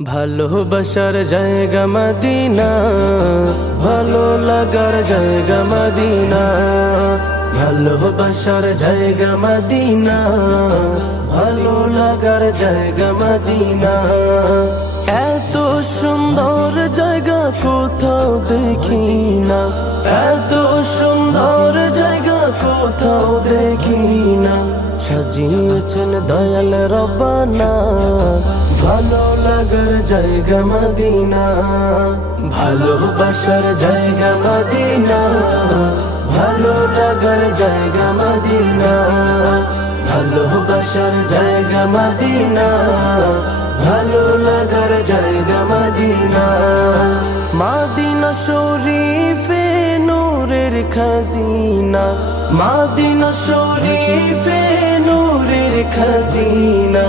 ভালোবাসার জায়গা মদিনা, ভালো লাগার জায়গা মদিনা। ভালোবাসার জায়গা মদিনা, ভালো লাগার জায়গা মদিনা। এত সুন্দর জায়গা কোথাও দেখি না, এত সুন্দর জায়গা কোথাও দেখি না। সাজিয়েছেন দয়াল রব্বানা, ভালো লাগার জায়গা মদিনা। ভালোবাসার জায়গা মদিনা, ভালো লাগার জায়গা মদিনা। ভালোবাসার জায়গা মদিনা, ভালো লাগার জায়গা মদিনা। মদিনা শরীফে নূরের খাজিনা, মদিনা শরীফে নূরের খাজিনা।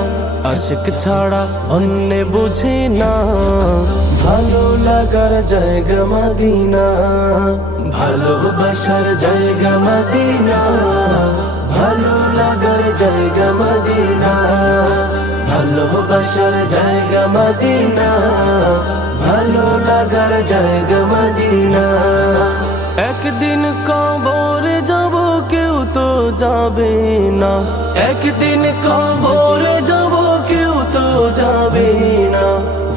আশিক ছাড়া অন্য বুঝে না, ভালো লাগার জায়গা মদিনা। ভালোবাসার জায়গা মদিনা, ভালো লাগার জায়গা মদিনা। ভালোবাসার জায়গা মদিনা, ভালো লাগার জায়গা মদিনা। একদিন কবর যাব কেউ তো যাবে না, একদিন কবর যাব কেউ তো যাবে না।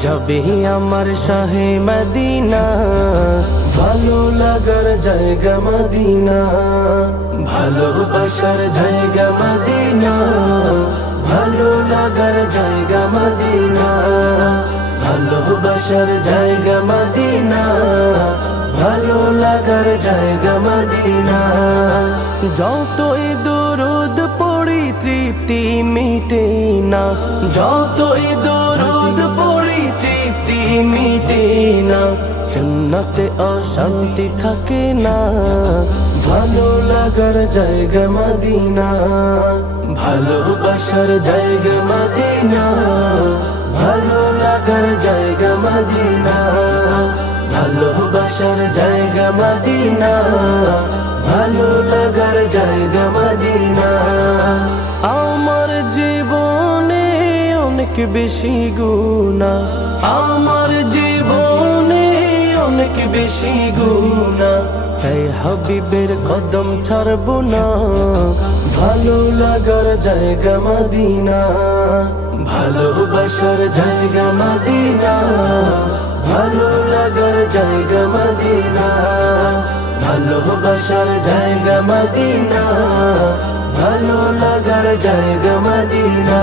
যাবে আমার শাহে মদিনা, ভালো লাগার জায়গা মদিনা। ভালোবাসার জায়গা মদিনা, ভালো লাগার জায়গা মদিনা। ভালোবাসার জায়গা মদিনা, ভালো লাগার জায়গা মদিনা। যতই দরুদ পড়ি তৃপ্তি মিটে না, যতই দরুদ পড়ি তৃপ্তি মিটে না। সুন্নতে অশান্তি থাকে না, ভালো লাগার জায়গা মদিনা। ভালোবাসার জায়গা মদিনা, ভালো লাগার জায়গা মদিনা। ভালোবাসার জায়গা মদিনা, ভালো লাগার জায়গা মদিনা। আমার জীবনে অনেক বেশি গুনাহ, আমার জীবনে অনেক বেশি গুনাহ। তাই হাবিবের কদম ছাড়ব না, ভালো লাগার জায়গা মদিনা। ভালোবাসার জায়গা মদিনা, ভালো লাগার জায়গা মদিনা। ভালোবাসার জায়গা মদিনা, ভালো লাগার জায়গা মদিনা।